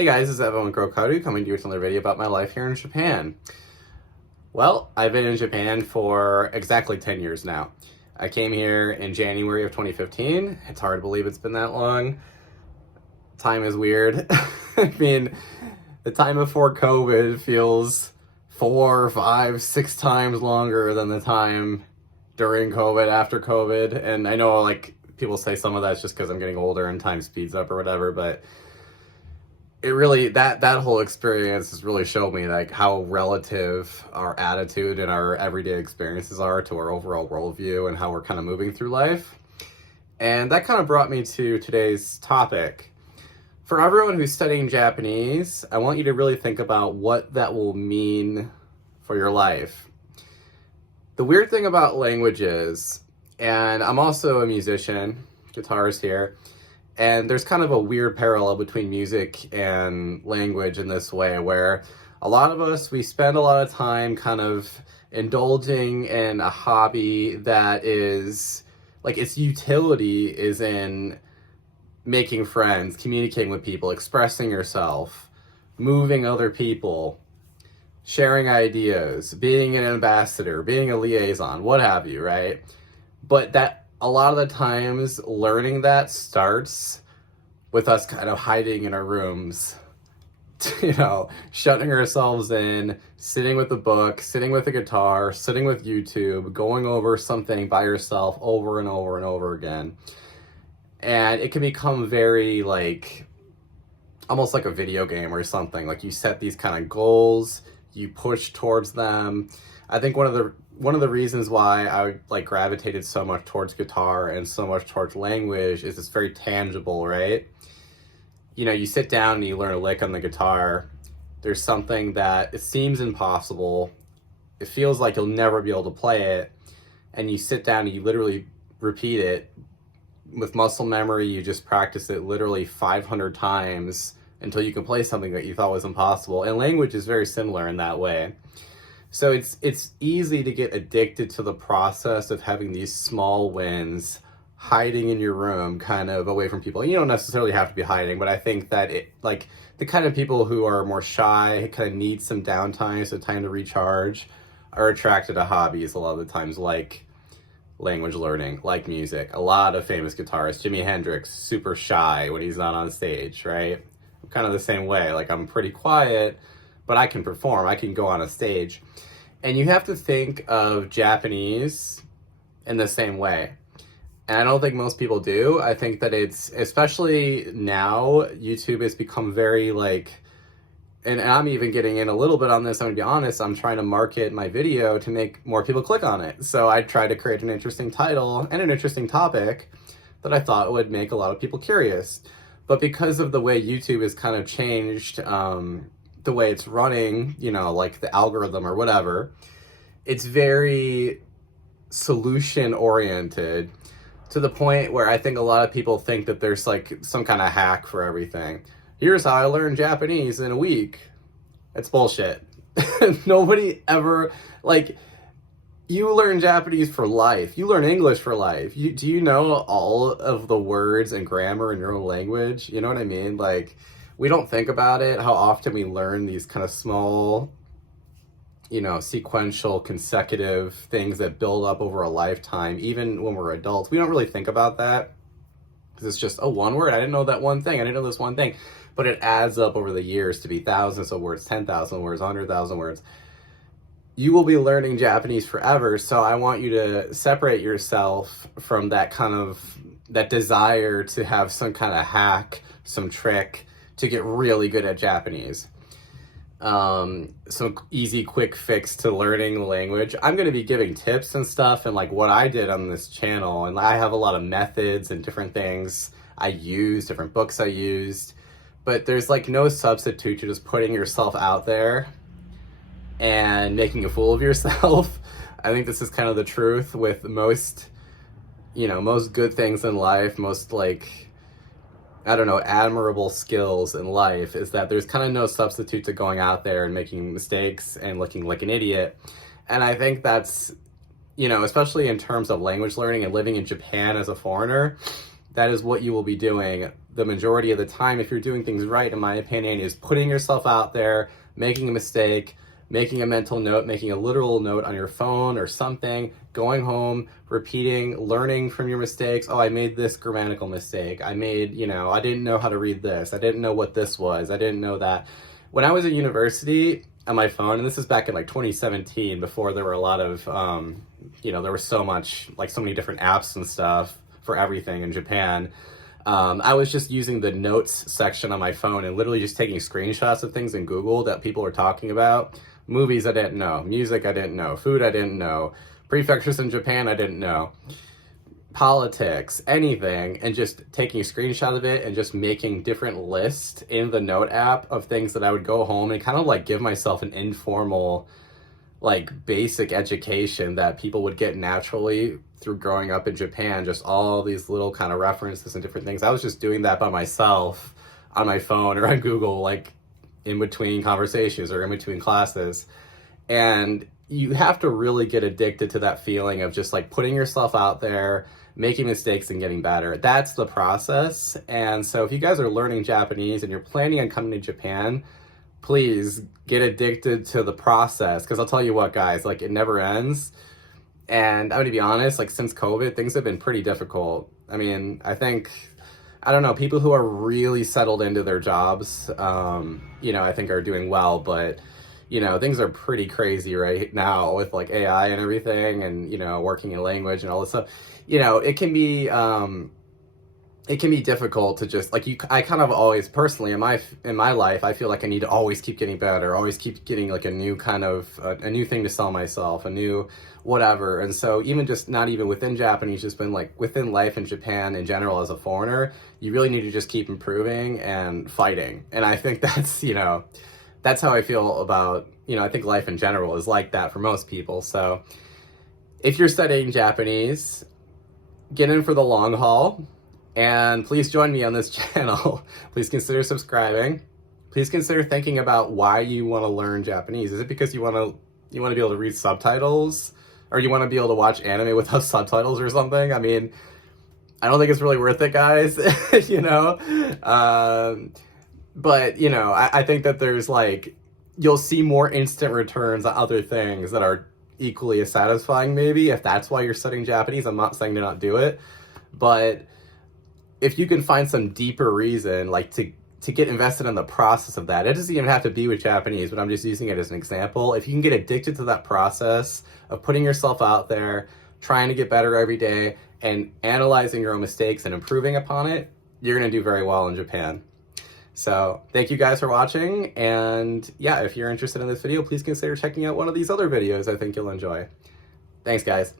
Hey guys, this is Evan Krokaru coming to you with another video about my life here in Japan. Well, I've been in Japan for exactly 10 years now. I came here in January of 2015. It's hard to believe it's been that long. Time is weird. I mean, the time before COVID feels 4, 5, 6 times longer than the time during COVID, after COVID. And I know like people say some of that's just because I'm getting older and time speeds up or whatever, but it really, that whole experience has really showed me like how relative our attitude and our everyday experiences are to our overall worldview and how we're kind of moving through life. And that kind of brought me to today's topic. For everyone who's studying Japanese, I want you to really think about what that will mean for your life. The weird thing about languages, and I'm also a musician, guitarist here, and there's kind of a weird parallel between music and language in this way, where a lot of us, we spend a lot of time kind of indulging in a hobby that is, like, its utility is in making friends, communicating with people, expressing yourself, moving other people, sharing ideas, being an ambassador, being a liaison, what have you, right? But that a lot of the times learning that starts with us kind of hiding in our rooms, shutting ourselves in, sitting with a book, sitting with a guitar, sitting with YouTube, going over something by yourself over and over and over again. And it can become very like, almost like a video game or something. Like you set these kind of goals, you push towards them. I think one of the reasons why I gravitated so much towards guitar and so much towards language is it's very tangible, right? You sit down and you learn a lick on the guitar. There's something that it seems impossible. It feels like you'll never be able to play it. And you sit down and you literally repeat it. With muscle memory, you just practice it literally 500 times until you can play something that you thought was impossible. And language is very similar in that way. So it's easy to get addicted to the process of having these small wins, hiding in your room, kind of away from people. You don't necessarily have to be hiding, but I think that the kind of people who are more shy, kind of need some downtime, so time to recharge, are attracted to hobbies a lot of the times, like language learning, like music. A lot of famous guitarists, Jimi Hendrix, super shy when he's not on stage, right? I'm kind of the same way. Like, I'm pretty quiet, but I can perform, I can go on a stage. And you have to think of Japanese in the same way. And I don't think most people do. I think that it's, especially now, YouTube has become very and I'm even getting in a little bit on this, I'm gonna be honest, I'm trying to market my video to make more people click on it. So I tried to create an interesting title and an interesting topic that I thought would make a lot of people curious. But because of the way YouTube has kind of changed, the way it's running, like the algorithm or whatever, it's very solution oriented to the point where I think a lot of people think that there's like some kind of hack for everything. Here's how I learned Japanese in a week. It's bullshit. Nobody ever, you learn Japanese for life. You learn English for life. Do you know all of the words and grammar in your own language? You know what I mean? We don't think about it, how often we learn these kind of small, sequential, consecutive things that build up over a lifetime, even when we're adults. We don't really think about that because it's just, one word. I didn't know that one thing. I didn't know this one thing. But it adds up over the years to be thousands of words, 10,000 words, 100,000 words. You will be learning Japanese forever, so I want you to separate yourself from that desire to have some kind of hack, some trick, to get really good at Japanese. Some easy, quick fix to learning the language. I'm going to be giving tips and stuff and what I did on this channel. And I have a lot of methods and different things I use, different books I used. But there's no substitute to just putting yourself out there and making a fool of yourself. I think this is kind of the truth with most good things in life, most admirable skills in life, is that there's kind of no substitute to going out there and making mistakes and looking like an idiot. And I think that's, especially in terms of language learning and living in Japan as a foreigner, that is what you will be doing the majority of the time, if you're doing things right, in my opinion, is putting yourself out there, making a mistake, making a mental note, making a literal note on your phone or something, going home, repeating, learning from your mistakes. Oh, I made this grammatical mistake. I didn't know how to read this. I didn't know what this was. I didn't know that. When I was at university, on my phone, and this is back in like 2017, before there were a lot of, there was so many different apps and stuff for everything in Japan. I was just using the notes section on my phone and literally just taking screenshots of things in Google that people were talking about. Movies I didn't know, music I didn't know, food I didn't know, prefectures in Japan I didn't know, politics, anything, and just taking a screenshot of it and just making different lists in the note app of things that I would go home and kind of like give myself an informal, like, basic education that people would get naturally through growing up in Japan, just all these little kind of references and different things. I was just doing that by myself on my phone or on Google, like in between conversations or in between classes. And you have to really get addicted to that feeling of just like putting yourself out there, making mistakes and getting better. That's the process. And so if you guys are learning Japanese and you're planning on coming to Japan, please get addicted to the process, because I'll tell you what, guys, like, it never ends. And I'm gonna be honest, like, since COVID, things have been pretty difficult. I mean, I don't know, people who are really settled into their jobs, I think are doing well, but things are pretty crazy right now with like AI and everything, and working in language and all this stuff. It can be difficult to just like I kind of always personally in my life, I feel like I need to always keep getting better, always keep getting like a new kind of a new thing to sell myself, a new whatever. And so even just not even within Japanese, just been like within life in Japan in general as a foreigner, you really need to just keep improving and fighting. And I think that's how I feel about, I think life in general is like that for most people. So if you're studying Japanese, get in for the long haul. And please join me on this channel. Please consider subscribing. Please consider thinking about why you want to learn Japanese. Is it because you want to be able to read subtitles? Or you want to be able to watch anime without subtitles or something? I mean, I don't think it's really worth it, guys. But, I think that there's like, you'll see more instant returns on other things that are equally as satisfying, maybe, if that's why you're studying Japanese. I'm not saying to not do it, but if you can find some deeper reason, like to get invested in the process of that, it doesn't even have to be with Japanese, but I'm just using it as an example. If you can get addicted to that process of putting yourself out there, trying to get better every day, and analyzing your own mistakes and improving upon it, you're going to do very well in Japan. So thank you guys for watching. And yeah, if you're interested in this video, please consider checking out one of these other videos. I think you'll enjoy. Thanks, guys.